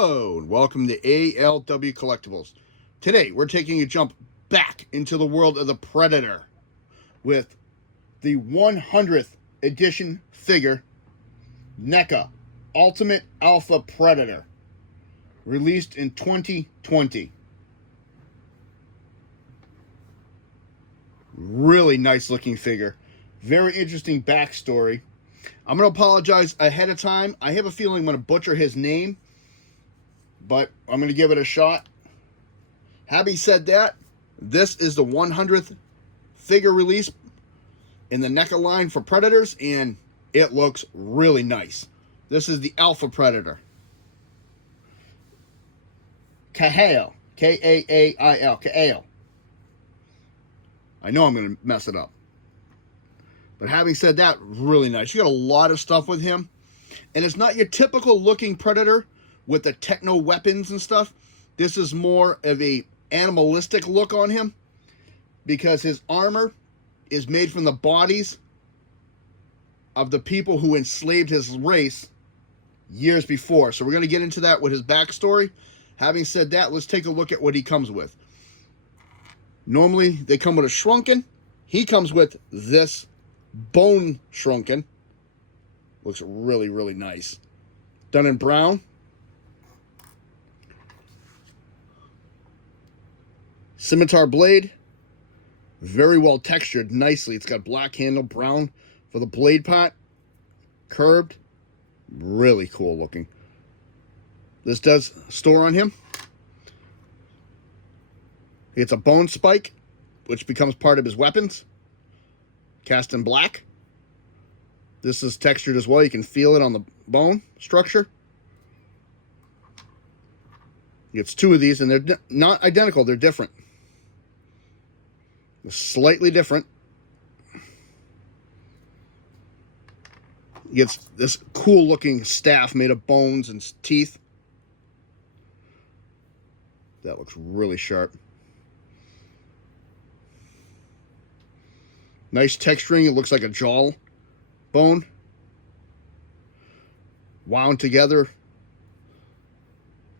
Hello and welcome to ALW Collectibles. Today we're taking a jump back into the world of the Predator with the 100th edition figure NECA Ultimate Alpha Predator, released in 2020. Really nice looking figure. Very interesting backstory. I'm going to apologize ahead of time. I have a feeling I'm going to butcher his name, but I'm going to give it a shot. Having said that, this is the 100th figure release in the NECA line for Predators, and it looks really nice. This is the Alpha Predator. Kahail. K-A-A-I-L. Kahail. I know I'm going to mess it up. But having said that, really nice. You got a lot of stuff with him. And it's not your typical looking Predator with the techno weapons and stuff. This is more of a animalistic look on him, because his armor is made from the bodies of the people who enslaved his race years before. So we're going to get into that with his backstory. Having said that, let's take a look at what he comes with. Normally, they come with a shrunken. He comes with this bone shrunken. Looks really, really nice. Done in brown. Scimitar blade. Very well textured, nicely. It's got black handle, brown for the blade part. Curved. Really cool looking. This does store on him. It's a bone spike, which becomes part of his weapons. Cast in black. This is textured as well. You can feel it on the bone structure. It's two of these, and they're not identical. They're different. They're slightly different. Gets this cool looking staff made of bones and teeth. That looks really sharp. Nice texturing. It looks like a jaw bone. Wound together.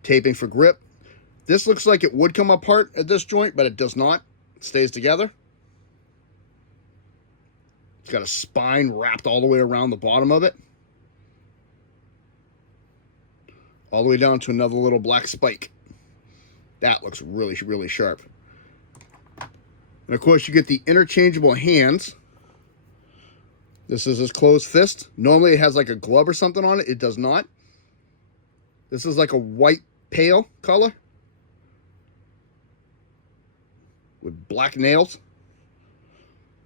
Taping for grip. This looks like it would come apart at this joint, but it does not. It stays together. It's got a spine wrapped all the way around the bottom of it. All the way down to another little black spike. That looks really, really sharp. And of course, you get the interchangeable hands. This is his closed fist. Normally it has like a glove or something on it. It does not. This is like a white pale color with black nails.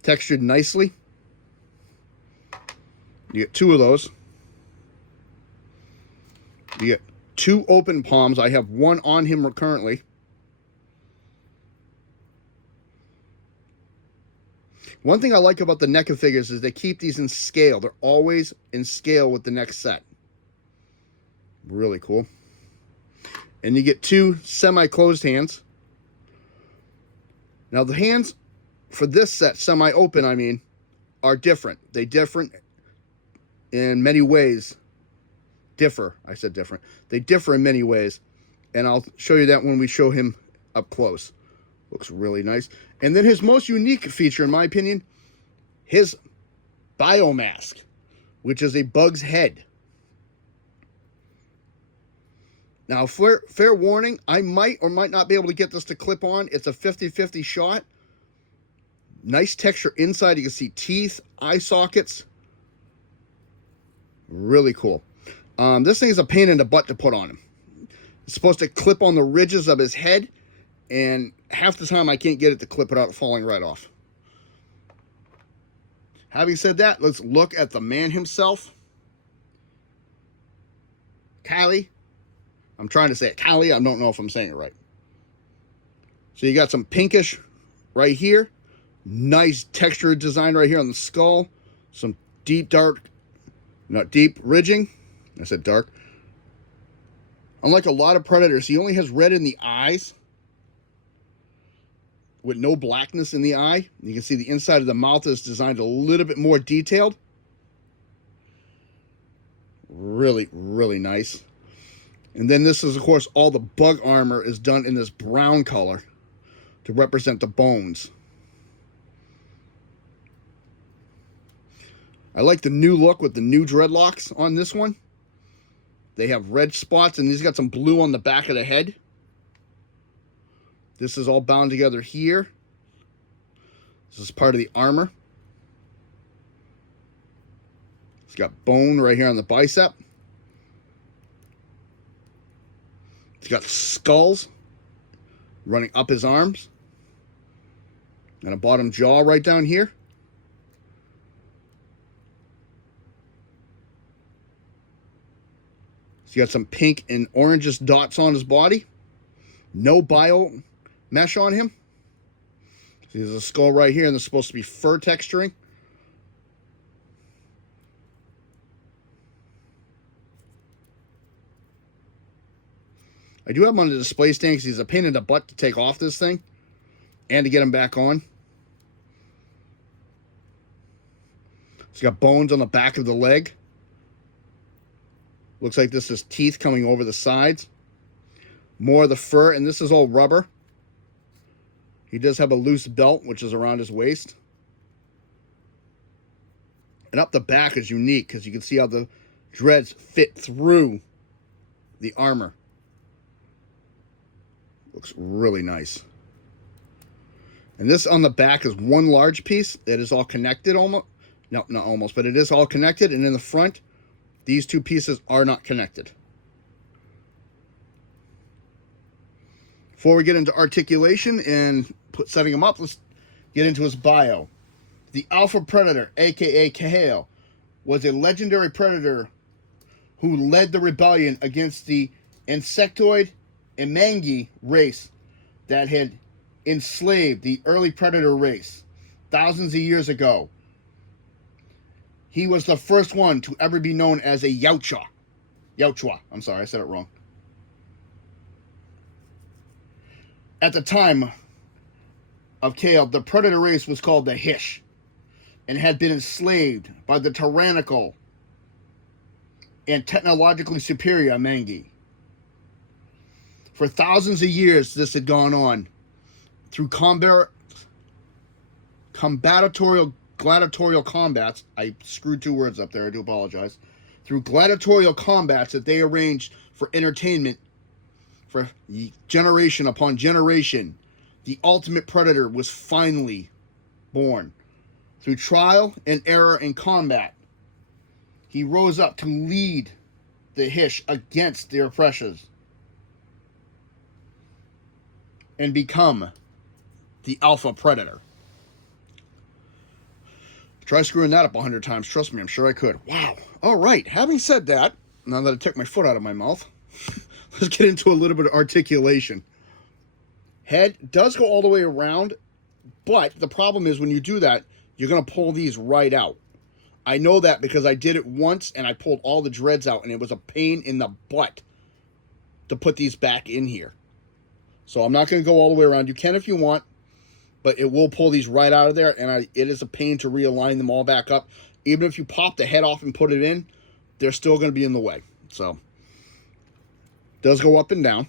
Textured nicely. You get two of those. You get two open palms. I have one on him currently. One thing I like about the NECA figures is they keep these in scale. They're always in scale with the next set. Really cool. And you get two semi-closed hands. Now the hands for this set, semi-open, I mean, are different. They different in many ways. I said different. They differ in many ways. And I'll show you that when we show him up close. Looks really nice. And then his most unique feature, in my opinion, his biomask, which is a bug's head. Now, fair warning, I might or might not be able to get this to clip on. It's a 50-50 shot. Nice texture inside. You can see teeth, eye sockets. Really cool. This thing is a pain in the butt to put on him. It's supposed to clip on the ridges of his head, and half the time I can't get it to clip it out, falling right off. Having said that, let's look at the man himself. Kylie. I'm trying to say it. Kylie. I don't know if I'm saying it right. So you got some pinkish right here. Nice texture design right here on the skull. Some deep, dark, not deep ridging. I said dark. Unlike a lot of Predators, he only has red in the eyes, with no blackness in the eye. You can see the inside of the mouth is designed a little bit more detailed. Really, really nice. And then this is, of course, all the bug armor is done in this brown color to represent the bones. I like the new look with the new dreadlocks on this one. They have red spots, and he's got some blue on the back of the head. This is all bound together here. This is part of the armor. He's got bone right here on the bicep. He's got skulls running up his arms. And a bottom jaw right down here. He's got some pink and orangish dots on his body. No bio mesh on him. So there's a skull right here, and there's supposed to be fur texturing. I do have him on the display stand because he's a pain in the butt to take off this thing and to get him back on. He's got bones on the back of the leg. Looks like this is teeth coming over the sides. More of the fur, and this is all rubber. He does have a loose belt, which is around his waist. And up the back is unique because you can see how the dreads fit through the armor. Looks really nice. And this on the back is one large piece that is all connected almost. No, not almost, but it is all connected. And in the front, these two pieces are not connected. Before we get into articulation and setting him up, let's get into his bio. The Alpha Predator, aka Kahale, was a legendary predator who led the rebellion against the insectoid Imangi race that had enslaved the early predator race thousands of years ago. He was the first one to ever be known as a Yautja. Yautja. I'm sorry, I said it wrong. At the time of Kale, the predator race was called the Hish and had been enslaved by the tyrannical and technologically superior Imangi. For thousands of years, this had gone on through gladiatorial combats. I screwed two words up there. I do apologize. Through gladiatorial combats that they arranged for entertainment for generation upon generation, the ultimate predator was finally born. Through trial and error in combat, he rose up to lead the Hish against their oppressors and become the Alpha Predator. Try screwing that up 100 times. Trust me, I'm sure I could. Wow. All right. Having said that, now that I took my foot out of my mouth, let's get into a little bit of articulation. Head does go all the way around, but the problem is when you do that, you're going to pull these right out. I know that because I did it once and I pulled all the dreads out, and it was a pain in the butt to put these back in here. So I'm not going to go all the way around. You can if you want, but it will pull these right out of there, and it is a pain to realign them all back up. Even if you pop the head off and put it in, they're still going to be in the way. So it does go up and down.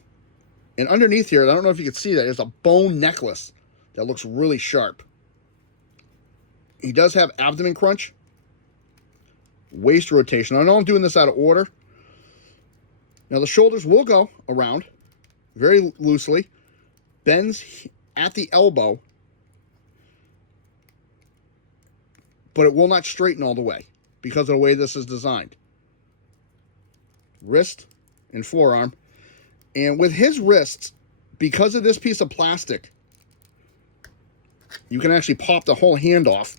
And underneath here, I don't know if you can see that, there's a bone necklace that looks really sharp. He does have abdomen crunch, waist rotation. I know I'm doing this out of order. Now the shoulders will go around very loosely, bends at the elbow, but it will not straighten all the way because of the way this is designed. Wrist and forearm. And with his wrists, because of this piece of plastic, you can actually pop the whole hand off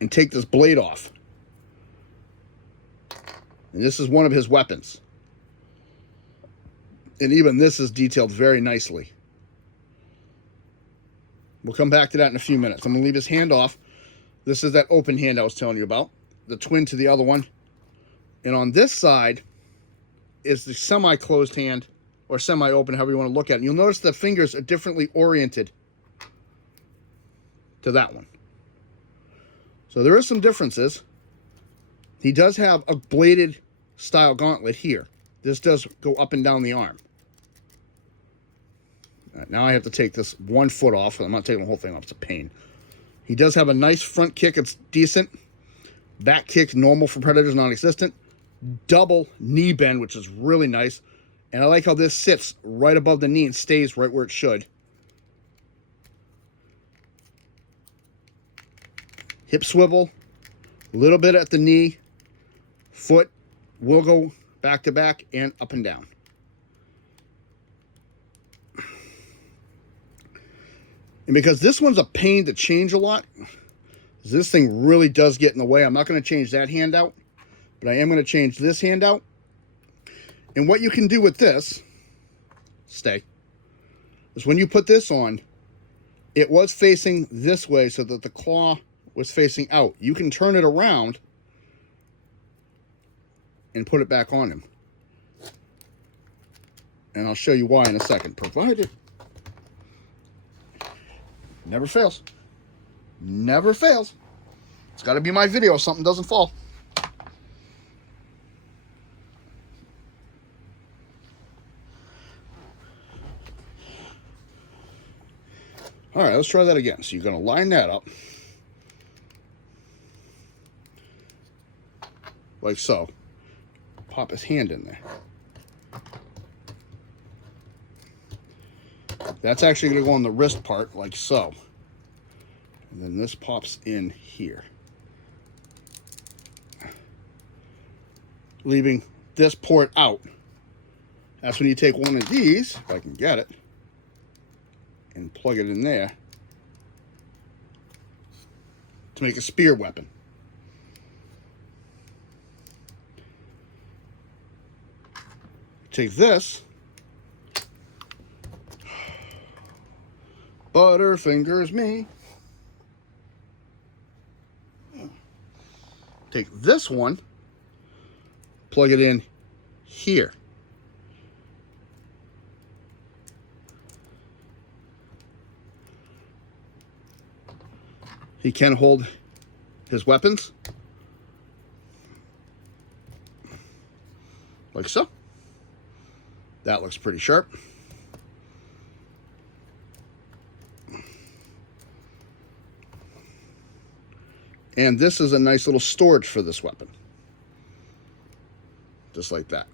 and take this blade off. And this is one of his weapons. And even this is detailed very nicely. We'll come back to that in a few minutes. I'm going to leave his hand off. This is that open hand I was telling you about. The twin to the other one. And on this side is the semi-closed hand, or semi-open, however you want to look at it. And you'll notice the fingers are differently oriented to that one. So there is some differences. He does have a bladed style gauntlet here. This does go up and down the arm. Now I have to take this 1 foot off. I'm not taking the whole thing off. It's a pain. He does have a nice front kick. It's decent. Back kick, normal for predators, non-existent. Double knee bend, which is really nice. And I like how this sits right above the knee and stays right where it should. Hip swivel, a little bit at the knee. Foot will go back to back and up and down. And because this one's a pain to change a lot, this thing really does get in the way. I'm not going to change that hand out, but I am going to change this hand out. And what you can do with this, is when you put this on, it was facing this way so that the claw was facing out. You can turn it around and put it back on him. And I'll show you why in a second, provided. Never fails. Never fails. It's got to be my video if something doesn't fall. All right, let's try that again. So you're going to line that up. Like so. Pop his hand in there. That's actually going to go on the wrist part, like so. And then this pops in here. Leaving this port out. That's when you take one of these, if I can get it, and plug it in there to make a spear weapon. Take this, Butterfingers me. Take this one, plug it in here. He can hold his weapons like so. That looks pretty sharp. And this is a nice little storage for this weapon. Just like that.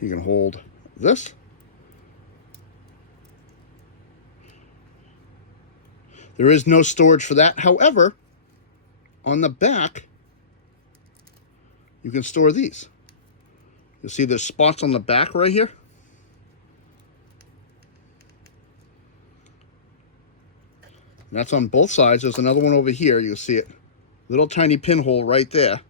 You can hold this. There is no storage for that. However, on the back, you can store these. You'll see there's spots on the back right here. And that's on both sides. There's another one over here. You'll see it. Little tiny pinhole right there.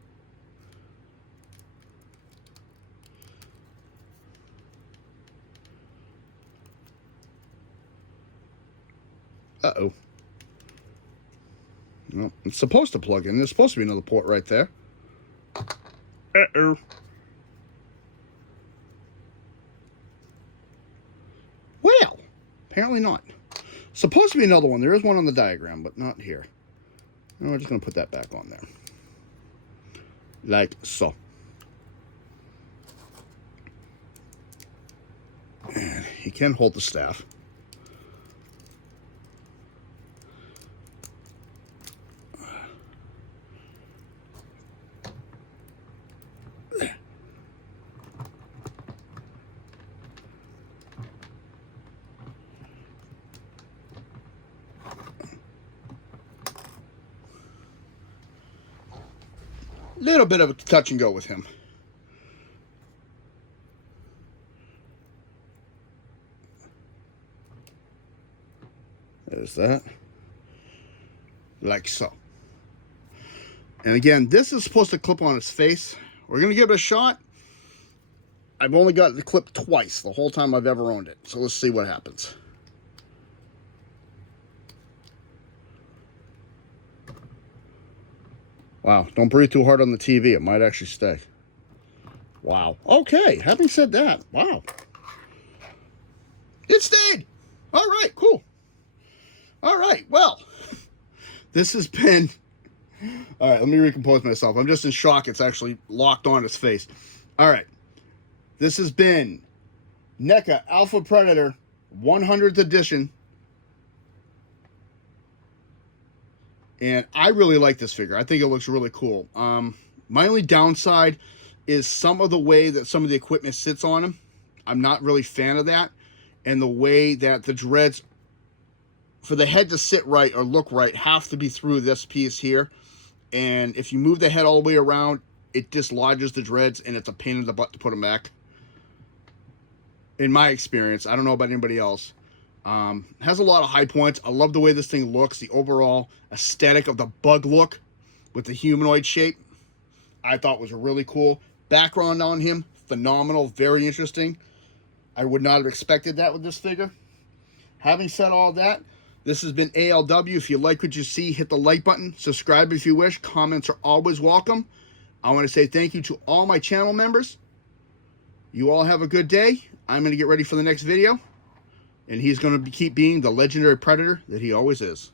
Uh-oh. No, it's supposed to plug in. There's supposed to be another port right there. Uh-oh. Well, apparently not. Supposed to be another one. There is one on the diagram, but not here. And we're just going to put that back on there. Like so. And he can hold the staff. Little bit of a touch and go with him. There's that. Like so. And again, this is supposed to clip on his face. We're going to give it a shot. I've only got it clipped twice the whole time I've ever owned it. So let's see what happens. Wow, don't breathe too hard on the TV. It might actually stay. Wow. Okay, having said that, wow. It stayed. All right, cool. All right, well, this has been... All right, let me recompose myself. I'm just in shock. It's actually locked on his face. All right. This has been NECA Alpha Predator 100th edition. And I really like this figure. I think it looks really cool. My only downside is some of the way that some of the equipment sits on him. I'm not really a fan of that. And the way that the dreads, for the head to sit right or look right, have to be through this piece here. And if you move the head all the way around, it dislodges the dreads, and it's a pain in the butt to put them back. In my experience, I don't know about anybody else. Has a lot of high points. I love the way this thing looks, the overall aesthetic of the bug look with the humanoid shape. I thought was really cool. Background on him, phenomenal, very interesting. I would not have expected that with this figure. Having said all that, this has been ALW. If you like what you see, hit the like button. Subscribe if you wish. Comments are always welcome. I want to say thank you to all my channel members. You all have a good day. I'm going to get ready for the next video. And he's going to keep being the legendary predator that he always is.